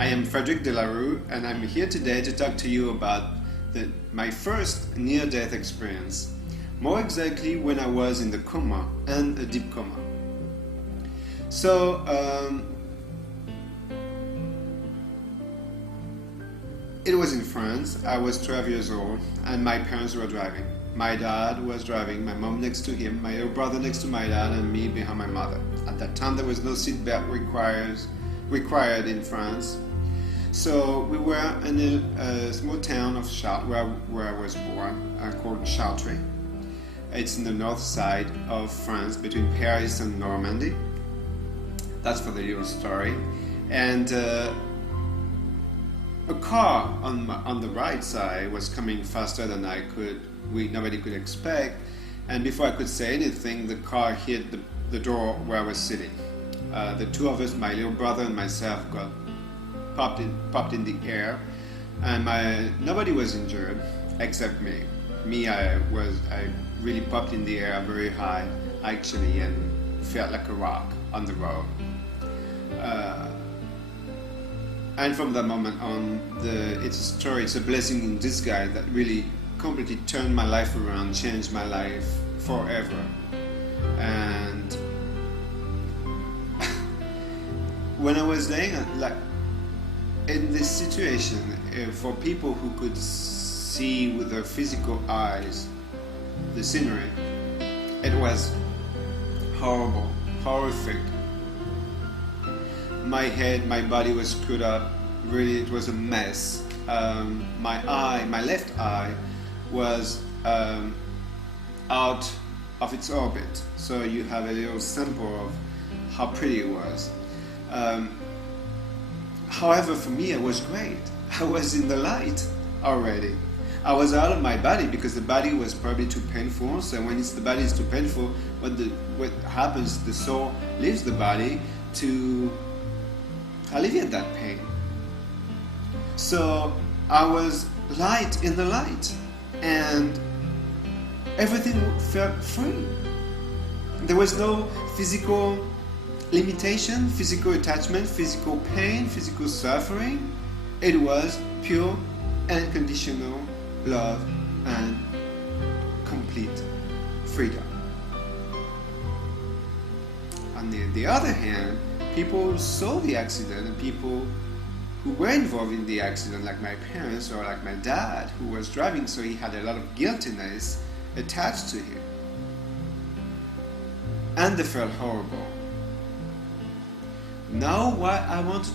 I am Frederic Delarue, and I'm here today to talk to you about my first near-death experience, more exactly when I was in the coma and a deep coma. So, it was in France. I was 12 years old, and my parents were driving. My dad was driving, my mom next to him, my little brother next to my dad, and me behind my mother. At that time, there was no seatbelt required in France. So we were in a small town of Chartres, where I was born, called Chartres. It's in the north side of France, between Paris and Normandy. That's for the little story. And a car on the right side was coming faster than nobody could expect. And before I could say anything, the car hit the door where I was sitting. The two of us, my little brother and myself, got popped in the air, and nobody was injured except me. I really popped in the air very high, actually, and felt like a rock on the road. And from that moment on, it's a blessing in disguise that really completely turned my life around, changed my life forever. And when I was laying in this situation, for people who could see with their physical eyes the scenery, it was horrible, horrific. My body was screwed up. Really, it was a mess. My left eye was out of its orbit, so you have a little sample of how pretty it was. However, for me, it was great. I was in the light already. I was out of my body because the body was probably too painful. So when the body is too painful, what happens? The soul leaves the body to alleviate that pain. So I was light in the light, and everything felt free. There was no physical limitation, physical attachment, physical pain, physical suffering. It was pure and unconditional love and complete freedom. On the other hand, people saw the accident, and people who were involved in the accident, like my parents or like my dad, who was driving, so he had a lot of guiltiness attached to him. And they felt horrible. Now I want to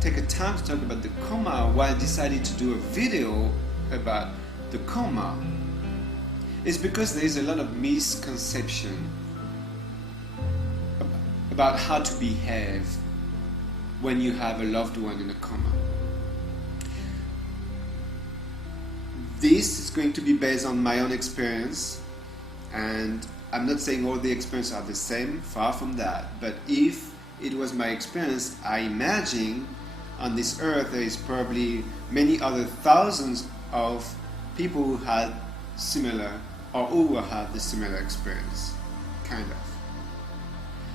take a time to talk about the coma, why I decided to do a video about the coma. It's because there is a lot of misconception about how to behave when you have a loved one in a coma. This is going to be based on my own experience, and I'm not saying all the experiences are the same, far from that, but if it was my experience, I imagine on this earth there is probably many other thousands of people who had similar, or who will have the similar experience, kind of.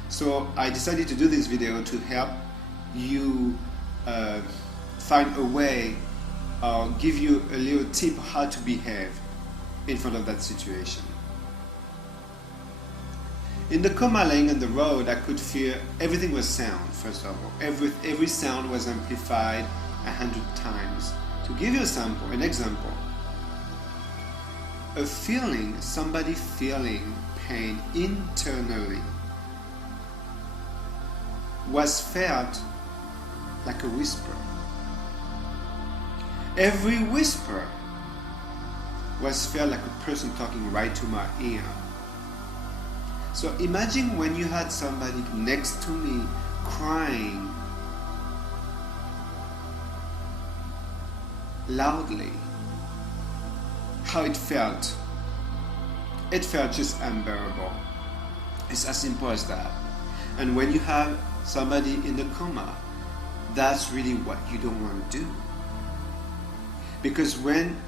So I decided to do this video to help you find a way, or give you a little tip how to behave in front of that situation. In the coma, laying on the road, I could feel everything was sound. First of all, every sound was amplified 100 times. To give you an example, somebody feeling pain internally was felt like a whisper. Every whisper was felt like a person talking right to my ear. So imagine when you had somebody next to me crying loudly, how it felt. It felt just unbearable. It's as simple as that. And when you have somebody in the coma, that's really what you don't want to do. Because when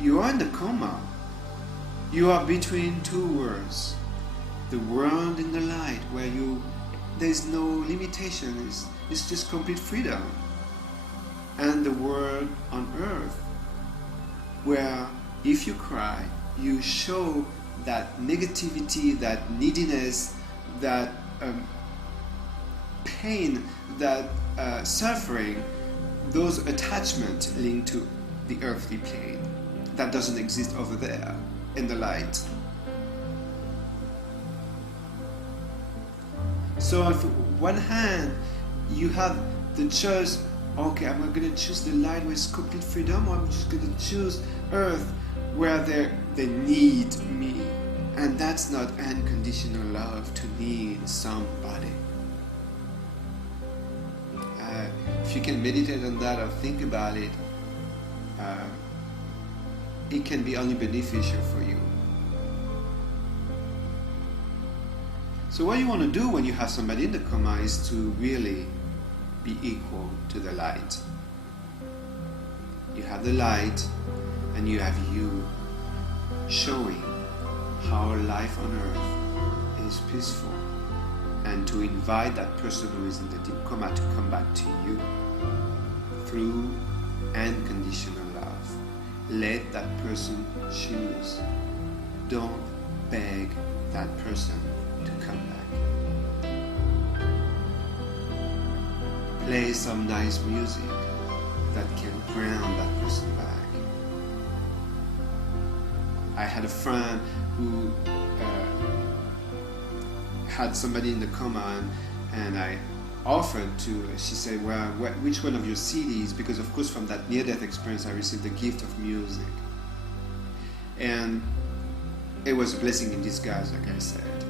you are in the coma, you are between two worlds. The world in the light, where you there's no limitation. It's just complete freedom. And the world on earth, where if you cry, you show that negativity, that neediness, that pain, that suffering, those attachments linked to the earthly plane, that doesn't exist over there in the light. So on one hand, you have the choice, okay, I'm going to choose the light with complete freedom, or I'm just going to choose earth where they need me. And that's not unconditional love, to need somebody. If you can meditate on that or think about it, it can be only beneficial for you. So what you want to do when you have somebody in the coma is to really be equal to the light. You have the light and you have you showing how life on earth is peaceful, and to invite that person who is in the deep coma to come back to you through unconditional love. Let that person choose. Don't beg that person to come back. Play some nice music that can ground that person back. I had a friend who had somebody in the coma, and I offered to, she said, well, which one of your CDs, because of course from that near-death experience I received the gift of music. And it was a blessing in disguise, like I said.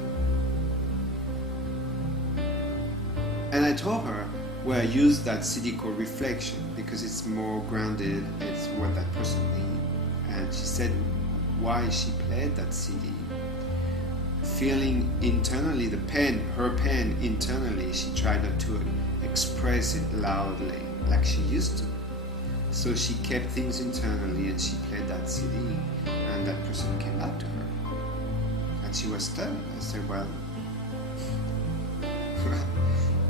And I told her, well, I used that CD called Reflection because it's more grounded, it's what that person needs. And she said why she played that CD. Feeling internally the pain, her pain internally, she tried not to express it loudly like she used to. So she kept things internally and she played that CD, and that person came back to her. And she was stunned. I said, well,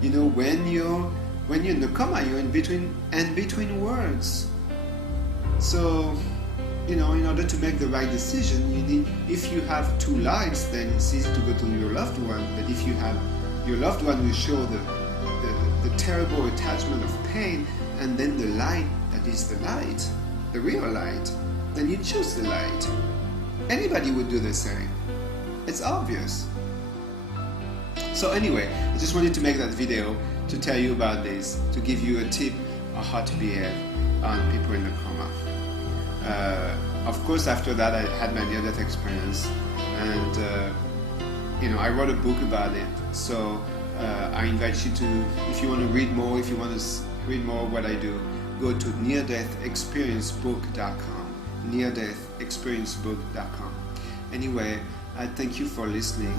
you know, when you're in the coma, you're in between words. So, you know, in order to make the right decision, you need, if you have two lights, then it's easy to go to your loved one. But if you have your loved one will show the terrible attachment of pain, and then the light that is the light, the real light, then you choose the light. Anybody would do the same. It's obvious. So anyway, I just wanted to make that video to tell you about this, to give you a tip on how to behave on people in the coma. Of course, after that, I had my near-death experience, and you know, I wrote a book about it. So I invite you to, if you want to read more, if you want to read more of what I do, go to neardeathexperiencebook.com. neardeathexperiencebook.com. Anyway, I thank you for listening.